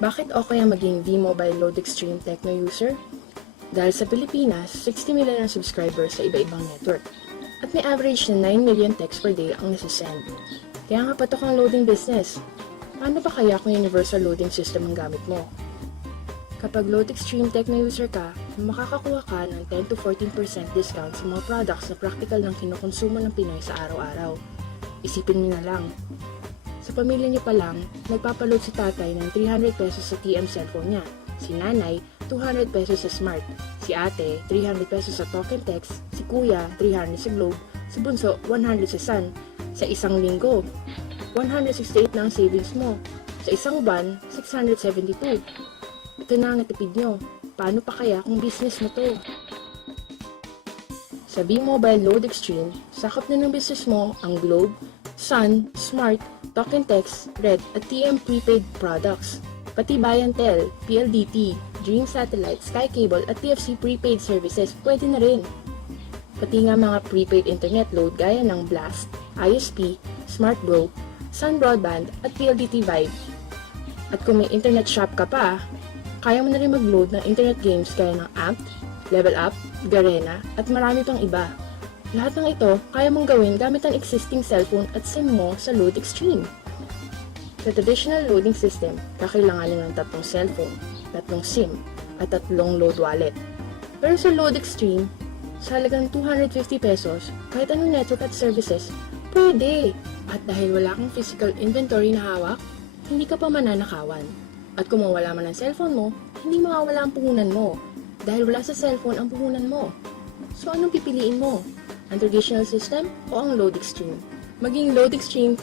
Bakit okay ang maging V-Mobile Load Extreme Techno user? Dahil sa Pilipinas, 60 million ang subscribers sa iba-ibang network. At may average na 9 million texts per day ang nasisend. Kaya nga patok ang loading business. Paano ba kaya kung universal loading system ang gamit mo? Kapag Load Extreme Techno user ka, makakakuha ka ng 10 to 14% discount sa mga products na practical ng kinukonsumo ng Pinoy sa araw-araw. Isipin mo na lang. Sa pamilya niyo pa lang, nagpapaload si tatay ng 300 pesos sa TM cellphone niya. Si nanay, 200 pesos sa Smart. Si ate, 300 pesos sa Talk and Text. Si kuya, 300 sa Globe. Si bunso, 100 sa Sun. Sa isang linggo, 168 na ang savings mo. Sa isang buwan, 672. Ito na ang natipid nyo. Paano pa kaya kung business mo to? Sa V-Mobile Load Extreme, sakop na ng business mo ang Globe, Sun, Smart, Talk and Text, Red at TM prepaid products. Pati Bayantel, PLDT, Dream Satellite, Sky Cable at TFC prepaid services pwede na rin. Pati nga mga prepaid internet load gaya ng Blast, ISP, Smart Bro, Sun Broadband at PLDT Vibe. At kung may internet shop ka pa, kaya mo na rin mag-load ng internet games gaya ng Amp, Level Up, Garena at marami pang iba. Lahat ng ito kaya mong gawin gamit ang existing cellphone at SIM mo sa Load Extreme. Sa traditional loading system, kakailanganin ng 3 cellphone, 3 SIM, at 3 load wallet. Pero sa Load Extreme, sa halagang 250 pesos, kahit anong network at services, pwede! At dahil wala kang physical inventory na hawak, hindi ka pa mananakawan. At kung mawala man ang cellphone mo, hindi mawawala ang puhunan mo, dahil wala sa cellphone ang puhunan mo. So anong pipiliin mo? Ang traditional system o ang Load Extreme? Maging Load Extreme